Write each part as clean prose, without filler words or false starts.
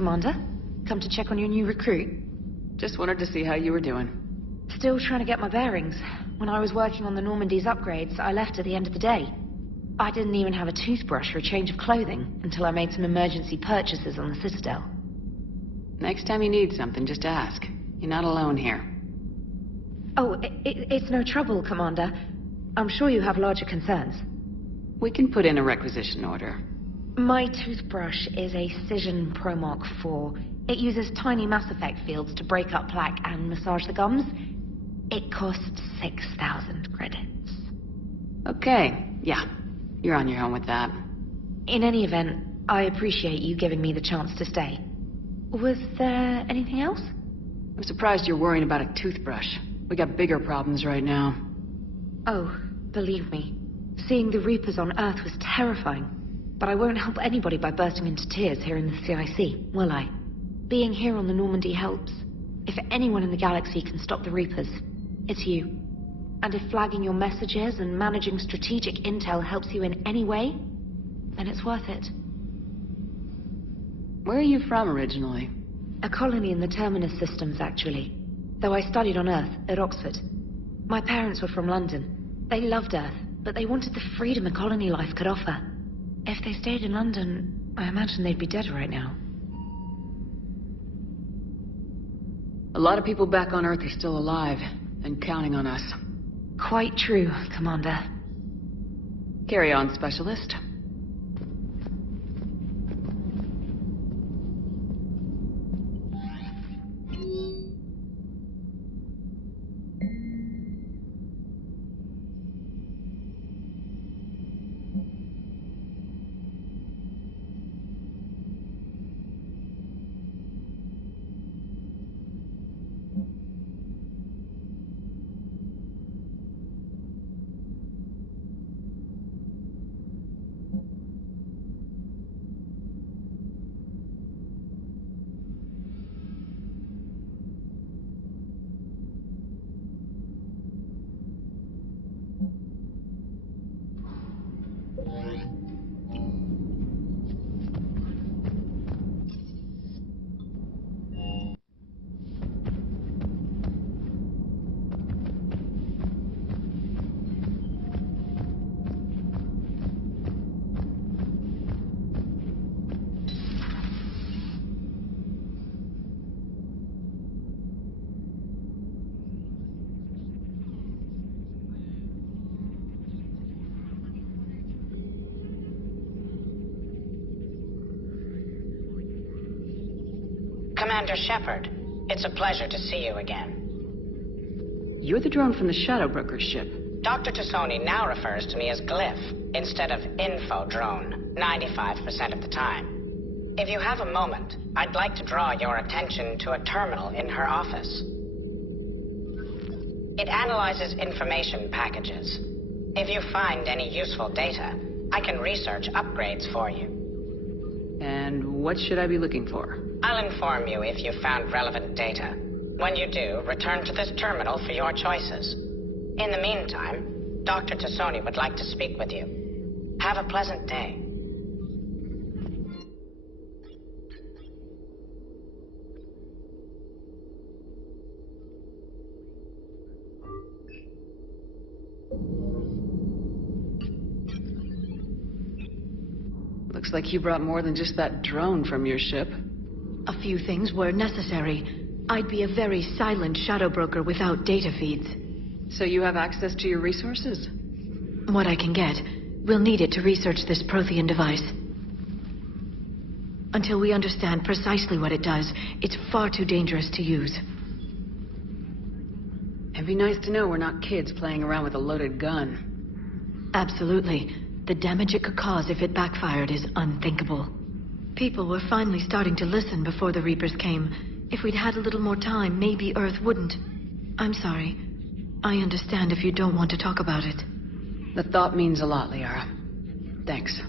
Commander? Come to check on your new recruit? Just wanted to see how you were doing. Still trying to get my bearings. When I was working on the Normandy's upgrades, I left at the end of the day. I didn't even have a toothbrush or a change of clothing until I made some emergency purchases on the Citadel. Next time you need something, just ask. You're not alone here. Oh, it's no trouble, Commander. I'm sure you have larger concerns. We can put in a requisition order. My toothbrush is a Cision Pro Mark IV. It uses tiny Mass Effect fields to break up plaque and massage the gums. It costs 6,000 credits. Okay, yeah. You're on your own with that. In any event, I appreciate you giving me the chance to stay. Was there anything else? I'm surprised you're worrying about a toothbrush. We got bigger problems right now. Oh, believe me. Seeing the Reapers on Earth was terrifying. But I won't help anybody by bursting into tears here in the CIC, will I? Being here on the Normandy helps. If anyone in the galaxy can stop the Reapers, it's you. And if flagging your messages and managing strategic intel helps you in any way, then it's worth it. Where are you from originally? A colony in the Terminus systems, actually. Though I studied on Earth, at Oxford. My parents were from London. They loved Earth, but they wanted the freedom a colony life could offer. If they stayed in London, I imagine they'd be dead right now. A lot of people back on Earth are still alive, and counting on us. Quite true, Commander. Carry on, Specialist. Commander Shepard, it's a pleasure to see you again. You're the drone from the Shadow Broker's ship. Dr. Tassoni now refers to me as Glyph, instead of Info Drone, 95% of the time. If you have a moment, I'd like to draw your attention to a terminal in her office. It analyzes information packages. If you find any useful data, I can research upgrades for you. And what should I be looking for? I'll inform you if you found relevant data. When you do, return to this terminal for your choices. In the meantime, Dr. Tassoni would like to speak with you. Have a pleasant day. Looks like you brought more than just that drone from your ship. A few things were necessary. I'd be a very silent shadow broker without data feeds. So you have access to your resources? What I can get. We'll need it to research this Prothean device. Until we understand precisely what it does, it's far too dangerous to use. It'd be nice to know we're not kids playing around with a loaded gun. Absolutely. The damage it could cause if it backfired is unthinkable. People were finally starting to listen before the Reapers came. If we'd had a little more time, maybe Earth wouldn't. I'm sorry. I understand if you don't want to talk about it. The thought means a lot, Liara. Thanks.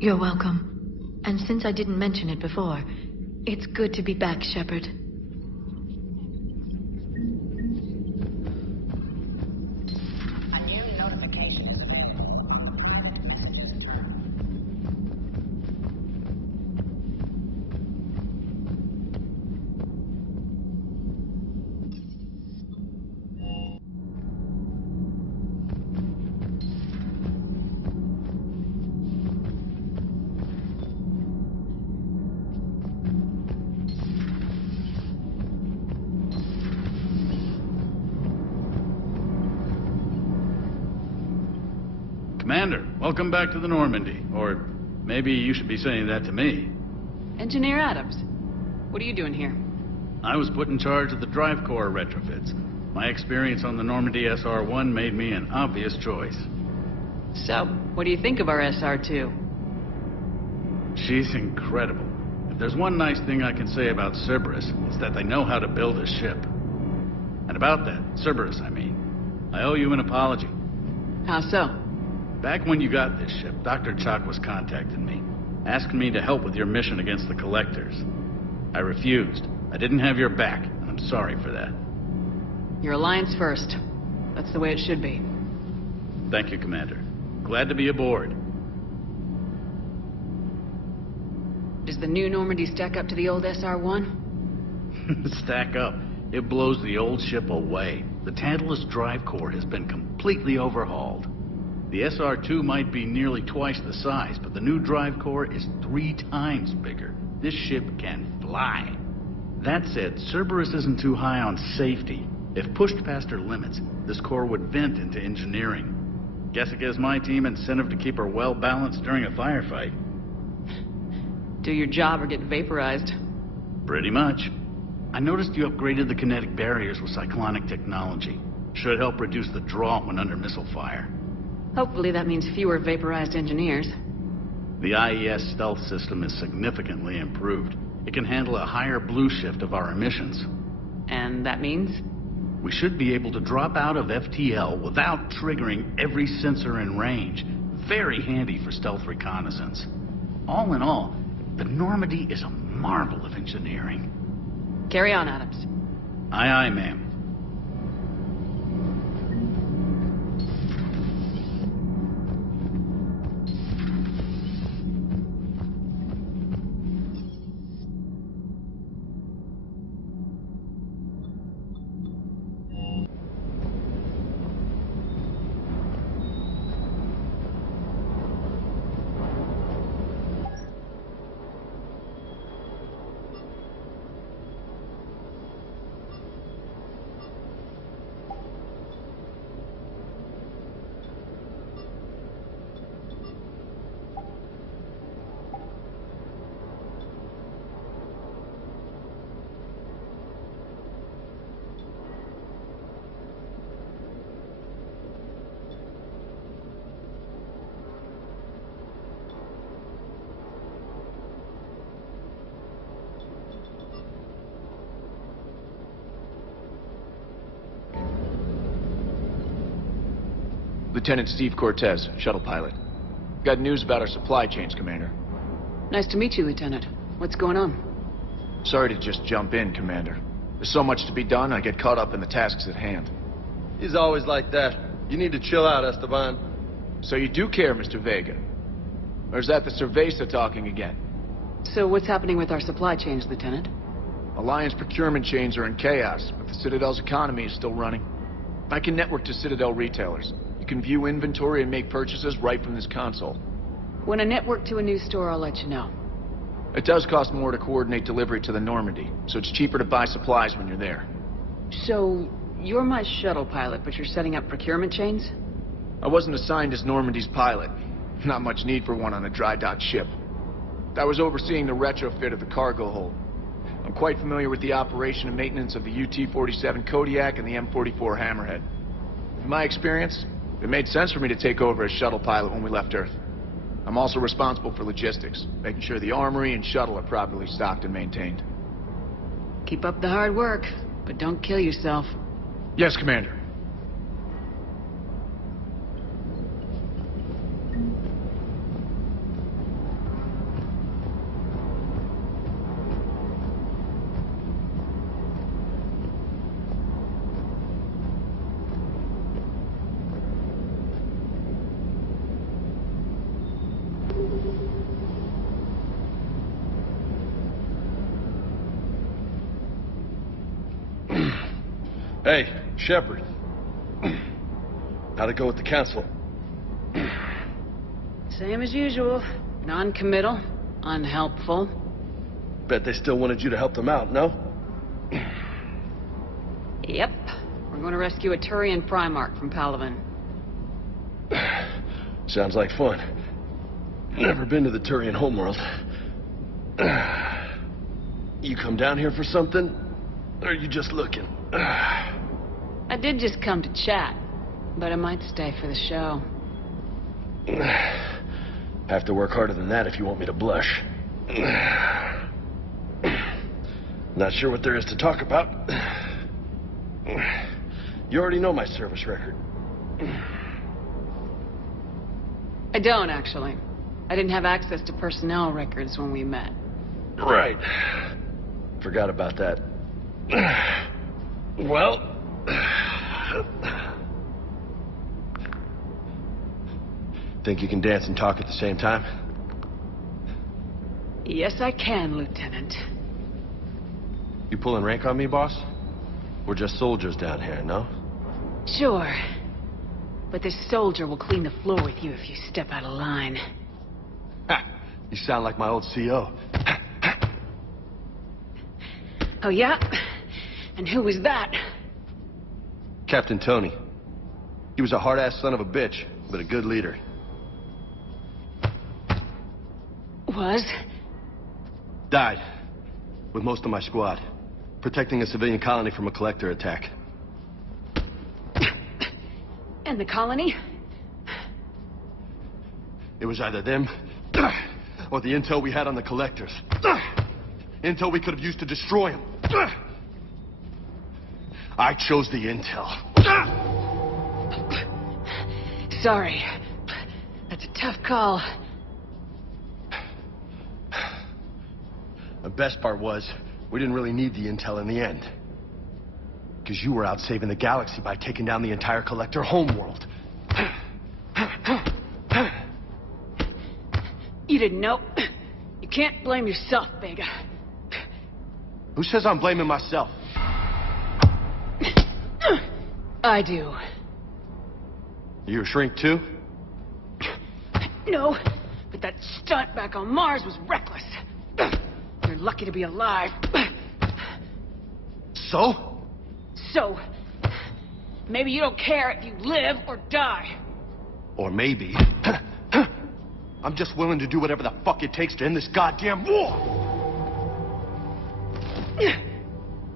You're welcome. And since I didn't mention it before, it's good to be back, Shepard. A new notification is available on the private messages terminal. Commander, welcome back to the Normandy. Or maybe you should be saying that to me. Engineer Adams, what are you doing here? I was put in charge of the drive core retrofits. My experience on the Normandy SR-1 made me an obvious choice. So, what do you think of our SR-2? She's incredible. If there's one nice thing I can say about Cerberus, it's that they know how to build a ship. And about that, Cerberus, I mean, I owe you an apology. How so? Back when you got this ship, Dr. Chalk was contacting me, asking me to help with your mission against the Collectors. I refused. I didn't have your back, and I'm sorry for that. Your alliance first. That's the way it should be. Thank you, Commander. Glad to be aboard. Does the new Normandy stack up to the old SR-1? Stack up. It blows the old ship away. The Tantalus drive core has been completely overhauled. The SR-2 might be nearly twice the size, but the new drive core is 3 times bigger. This ship can fly. That said, Cerberus isn't too high on safety. If pushed past her limits, this core would vent into engineering. Guess it gives my team incentive to keep her well balanced during a firefight. Do your job or get vaporized. Pretty much. I noticed you upgraded the kinetic barriers with cyclonic technology. Should help reduce the draw when under missile fire. Hopefully that means fewer vaporized engineers. The IES stealth system is significantly improved. It can handle a higher blue shift of our emissions. And that means? We should be able to drop out of FTL without triggering every sensor in range. Very handy for stealth reconnaissance. All in all, the Normandy is a marvel of engineering. Carry on, Adams. Aye, aye, ma'am. Lieutenant Steve Cortez, shuttle pilot. Got news about our supply chains, Commander. Nice to meet you, Lieutenant. What's going on? Sorry to just jump in, Commander. There's so much to be done, I get caught up in the tasks at hand. He's always like that. You need to chill out, Esteban. So you do care, Mr. Vega? Or is that the Cerveza talking again? So what's happening with our supply chains, Lieutenant? Alliance procurement chains are in chaos, but the Citadel's economy is still running. I can network to Citadel retailers. You can view inventory and make purchases right from this console. When I network to a new store, I'll let you know. It does cost more to coordinate delivery to the Normandy, so it's cheaper to buy supplies when you're there. So, you're my shuttle pilot, but you're setting up procurement chains? I wasn't assigned as Normandy's pilot. Not much need for one on a dry dock ship. I was overseeing the retrofit of the cargo hold. I'm quite familiar with the operation and maintenance of the UT-47 Kodiak and the M44 Hammerhead. In my experience, it made sense for me to take over as shuttle pilot when we left Earth. I'm also responsible for logistics, making sure the armory and shuttle are properly stocked and maintained. Keep up the hard work, but don't kill yourself. Yes, Commander. Hey, Shepard. How'd it go with the council? Same as usual. Non-committal, unhelpful. Bet they still wanted you to help them out, no? Yep. We're going to rescue a Turian Primarch from Palaven. Sounds like fun. Never been to the Turian homeworld. You come down here for something? Or are you just looking? I did just come to chat, but I might stay for the show. Have to work harder than that if you want me to blush. Not sure what there is to talk about. You already know my service record. I don't, actually. I didn't have access to personnel records when we met. Right. Forgot about that. Well... Think you can dance and talk at the same time? Yes, I can, Lieutenant. You pulling rank on me, boss? We're just soldiers down here, no? Sure. But this soldier will clean the floor with you if you step out of line. Ha! You sound like my old CO. Oh, yeah? And who was that? Captain Tony. He was a hard-ass son of a bitch, but a good leader. Was? Died. With most of my squad. Protecting a civilian colony from a collector attack. And the colony? It was either them, or the intel we had on the collectors. Intel we could have used to destroy them. I chose the intel. Sorry. That's a tough call. The best part was, we didn't really need the intel in the end. Because you were out saving the galaxy by taking down the entire collector homeworld. You didn't know. You can't blame yourself, Vega. Who says I'm blaming myself? I do. You a shrink too? No, but that stunt back on Mars was reckless. You're lucky to be alive. So? So, maybe you don't care if you live or die. Or maybe... I'm just willing to do whatever the fuck it takes to end this goddamn war!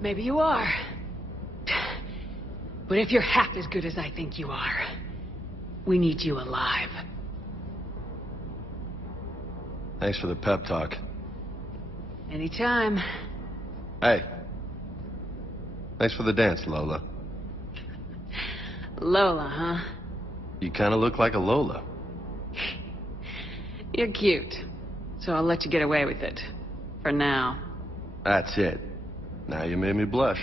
Maybe you are. But if you're half as good as I think you are, we need you alive. Thanks for the pep talk. Anytime. Hey. Thanks for the dance, Lola. Lola, huh? You kind of look like a Lola. You're cute. So I'll let you get away with it. For now. That's it. Now you made me blush.